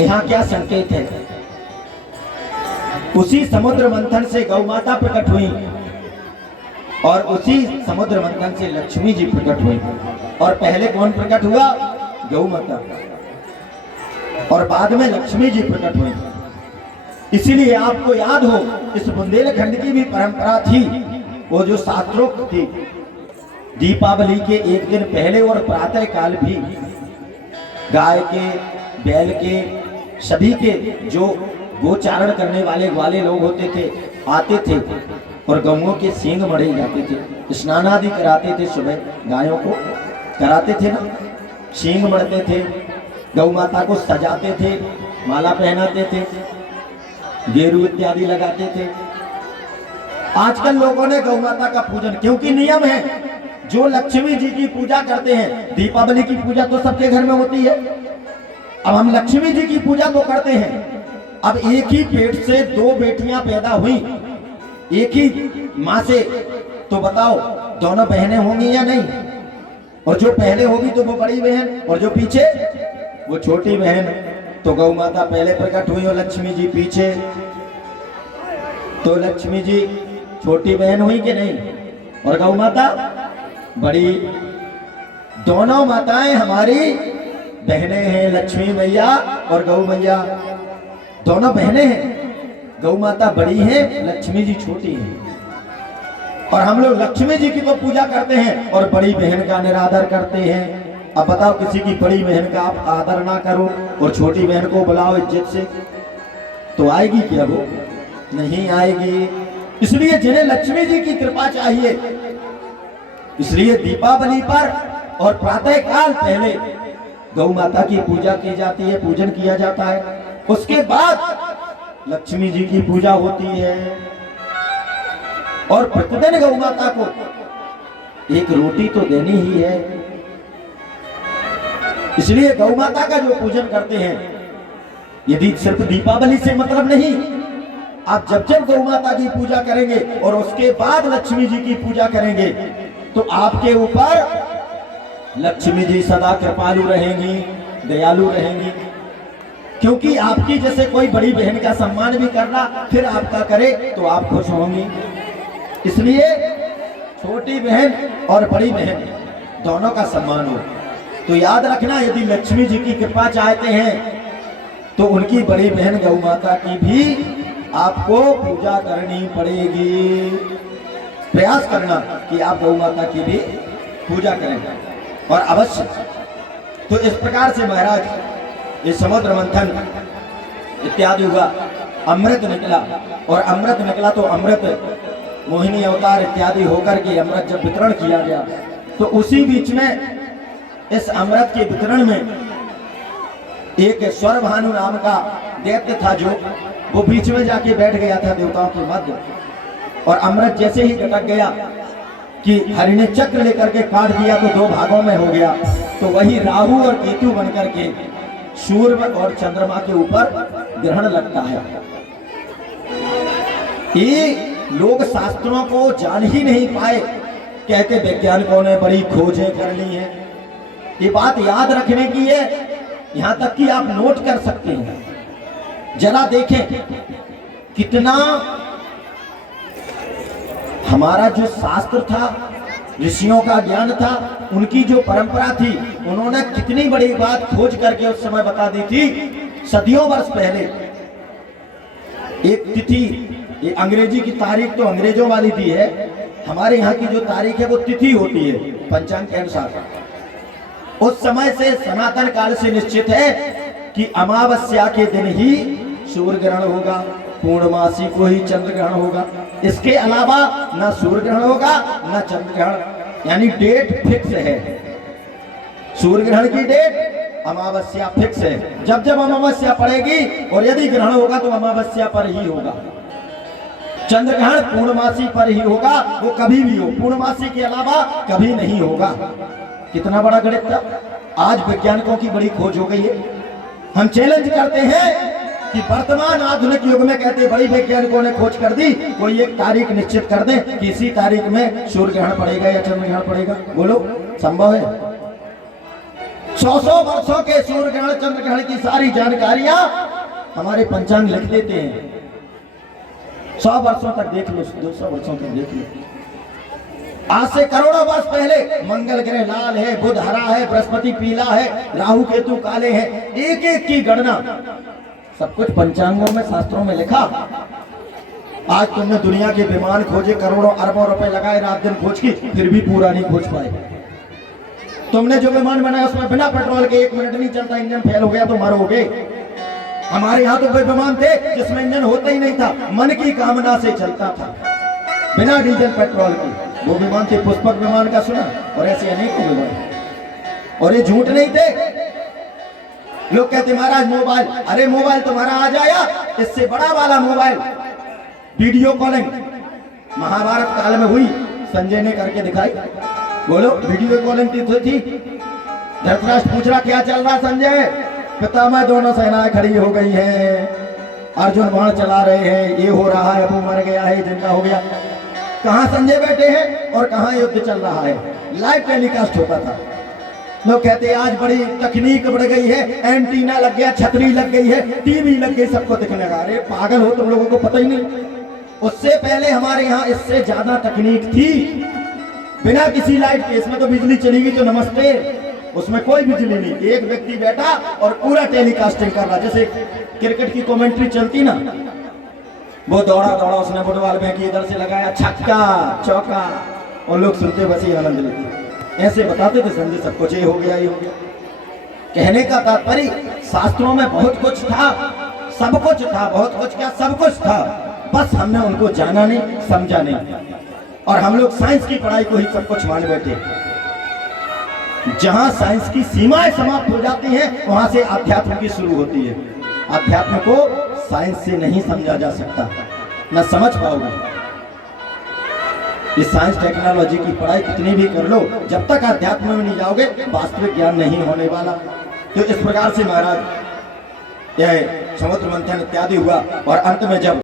यहाँ क्या संकेत है? उसी समुद्र मंथन से गौ माता प्रकट हुई और उसी समुद्र मंथन से लक्ष्मी जी प्रकट हुई। और पहले कौन प्रकट हुआ? गौ माता, और बाद में लक्ष्मी जी प्रकट हुई। इसीलिए आपको याद हो, इस बुंदेलखंड की भी परंपरा थी, वो जो शास्त्रोक्त थी। दीपावली के एक दिन पहले और प्रातः काल भी गाय के, बैल के, सभी के जो गोचारण करने वाले लोग होते थे, आते थे और गौओं के सींग मढ़े जाते थे, स्नान आदि कराते थे। सुबह गायों को कराते थे ना, सींग मढ़ते थे, गौ माता को सजाते थे, माला पहनाते थे, गेरू इत्यादि लगाते थे। आजकल लोगों ने गौ माता का पूजन, क्योंकि नियम है, जो लक्ष्मी जी की पूजा करते हैं, दीपावली की पूजा तो सबके घर में होती है, अब हम लक्ष्मी जी की पूजा तो करते हैं। अब एक ही पेट से दो बेटियां पैदा हुई, एक ही माँ से, तो बताओ दोनों बहनें होंगी या नहीं? और जो पहले होगी तो वो बड़ी बहन, और जो पीछे वो छोटी बहन। तो गौ माता पहले प्रकट हुई और लक्ष्मी जी पीछे, तो लक्ष्मी जी छोटी बहन हुई कि नहीं, और गौ माता बड़ी। दोनों माताएं हमारी बहनें हैं, लक्ष्मी मैया और गौ मैया दोनों बहनें हैं। गौ माता बड़ी है, लक्ष्मी जी छोटी है। और हम लोग लक्ष्मी जी की तो पूजा करते हैं और बड़ी बहन का निरादर करते हैं। अब बताओ, किसी की बड़ी बहन का आप आदर ना करो और छोटी बहन को बुलाओ इज्जत से, तो आएगी क्या? वो नहीं आएगी। इसलिए जिन्हें लक्ष्मी जी की कृपा चाहिए, इसलिए दीपावली पर और प्रातः काल पहले गौ माता की पूजा की जाती है, पूजन किया जाता है। उसके बाद लक्ष्मी जी की पूजा होती है। और प्रतिदिन गौ माता को एक रोटी तो देनी ही है। इसलिए गौ माता का जो पूजन करते हैं, यदि सिर्फ दीपावली से मतलब नहीं, आप जब जब गौ माता की पूजा करेंगे और उसके बाद लक्ष्मी जी की पूजा करेंगे, तो आपके ऊपर लक्ष्मी जी सदा कृपालु रहेंगी, दयालु रहेंगी। क्योंकि आपकी जैसे कोई बड़ी बहन का सम्मान भी करना, फिर आपका करे तो आप खुश होंगी। इसलिए छोटी बहन और बड़ी बहन दोनों का सम्मान हो। तो याद रखना, यदि लक्ष्मी जी की कृपा चाहते हैं तो उनकी बड़ी बहन गौ माता की भी आपको पूजा करनी पड़ेगी। प्रयास करना कि आप गौ माता की भी पूजा करें, और अवश्य। तो इस प्रकार से महाराज ये समुद्र मंथन इत्यादि हुआ, अमृत निकला, और अमृत निकला तो अमृत मोहिनी अवतार इत्यादि होकर के अमृत जब वितरण किया गया, तो उसी बीच में इस अमृत के वितरण में एक स्वरभानु नाम का दैत्य था, जो वो बीच में जाके बैठ गया था देवताओं के मध्य। और अमृत जैसे ही गटक गया कि हरि ने चक्र लेकर के काट दिया, तो दो भागों में हो गया। तो वही राहु और केतु बनकर के सूर्य और चंद्रमा के ऊपर ग्रहण लगता है। ये लोग शास्त्रों को जान ही नहीं पाए, कहते वैज्ञानिकों ने बड़ी खोजें कर ली हैं। ये बात याद रखने की है, यहां तक कि आप नोट कर सकते हैं। जरा देखें कितना हमारा जो शास्त्र था, ऋषियों का ज्ञान था, उनकी जो परंपरा थी, उन्होंने कितनी बड़ी बात खोज करके उस समय बता दी थी। सदियों वर्ष पहले एक तिथि, ये अंग्रेजी की तारीख तो अंग्रेजों वाली दी है, हमारे यहाँ की जो तारीख है वो तिथि होती है पंचांग के अनुसार। उस समय से सनातन काल से निश्चित है कि अमावस्या के दिन ही सूर्य ग्रहण होगा, पूर्णमासी को ही चंद्र ग्रहण होगा। इसके अलावा ना सूर्य ग्रहण होगा ना चंद्र ग्रहण, यानी डेट फिक्स है। सूर्य ग्रहण की डेट, अमावस्या फिक्स है। जब जब अमावस्या पड़ेगी और यदि ग्रहण होगा तो अमावस्या पर ही होगा। चंद्र ग्रहण पूर्णमासी पर ही होगा, वो कभी भी हो, पूर्णमासी के अलावा कभी नहीं होगा। कितना बड़ा गणित था। आज वैज्ञानिकों की बड़ी खोज हो गई है। हम चैलेंज करते हैं कि वर्तमान आधुनिक युग में, कहते बड़ी वैज्ञानिकों ने खोज कर दी, कोई एक तारीख निश्चित कर दे कि इसी तारीख में सूर्य ग्रहण पड़ेगा या चंद्र ग्रहण पड़ेगा। बोलो, संभव है? 100 वर्षों के सूर्य ग्रहण चंद्र ग्रहण की सारी जानकारियां हमारे पंचांग लिख देते हैं। 100 वर्षों तक देख लो, 200 वर्षों तक देख लो। आज से करोड़ों वर्ष पहले मंगल ग्रह लाल है, बुध हरा है, बृहस्पति पीला है, राहु केतु काले हैं, एक एक की गणना सब कुछ पंचांगों में शास्त्रों में लिखा। आज तुमने दुनिया के विमान खोजे, करोड़ों अरबों रुपए लगाए रात दिन खोज की, फिर भी पूरा नहीं खोज पाए। तुमने जो विमान बनाया उसमें बिना पेट्रोल के 1 मिनट नहीं चलता, इंजन फेल हो गया तो मरोगे। हमारे यहाँ तो कोई विमान थे जिसमें इंजन होता ही नहीं था, मन की कामना से चलता था बिना डीजल पेट्रोल के। वो विमान थे पुष्पक विमान का सुना, और ऐसे अनेकों विमान, और ये झूठ नहीं थे। लोग कहते महाराज मोबाइल, अरे मोबाइल तुम्हारा आ जाया, इससे बड़ा वाला मोबाइल वीडियो कॉलिंग महाभारत काल में हुई, संजय ने करके दिखाई। बोलो वीडियो कॉलिंग थी। धृतराष्ट्र पूछ रहा क्या चल रहा संजय? पितामह दोनों सेनाएं खड़ी हो गई हैं, अर्जुन बाण चला रहे हैं, ये हो रहा है, वो मर गया है, जिनका हो गया। कहाँ संजय बैठे हैं और कहाँ युद्ध चल रहा है? लाइव टेलीकास्ट होता था। लोग कहते हैं आज बड़ी तकनीक बढ़ गई है, एंटीना लग गया, छतरी लग गई है, टीवी लग गई, सबको दिखने लगा। अरे पागल हो तुम लोगों को पता ही नहीं। उससे पहले हमारे यहाँ इससे ज्यादा तकनीक थी, बिना किसी लाइट के। इसमें तो बिजली चली गई तो नमस्ते, उसमें कोई बिजली नहीं, एक व्यक्ति बैठा और पूरा टेलीकास्टिंग कर रहा। जैसे क्रिकेट की कमेंट्री चलती ना, वो दौड़ा उसने फुटबॉल में की, इधर से लगाया छक्का चौका, और लोग सुनते बस ही आनंद लेते। ऐसे बताते थे संजय सब कुछ ये हो गया, ये हो गया। कहने का तात्पर्य शास्त्रों में बहुत कुछ था, सब कुछ था, बहुत कुछ क्या सब कुछ था, बस हमने उनको जाना नहीं, समझा नहीं, और हम लोग साइंस की पढ़ाई को ही सब कुछ मान बैठे। जहां साइंस की सीमाएं समाप्त हो जाती हैं वहां से अध्यात्म की शुरू होती है। अध्यात्म को साइंस से नहीं समझा जा सकता, न समझ पाओगे। इस साइंस टेक्नोलॉजी की पढ़ाई कितनी भी कर लो, जब तक अध्यात्म में नहीं जाओगे वास्तविक ज्ञान नहीं होने वाला। तो इस प्रकार से महाराज यह समुद्र मंथन इत्यादि हुआ, और अंत में जब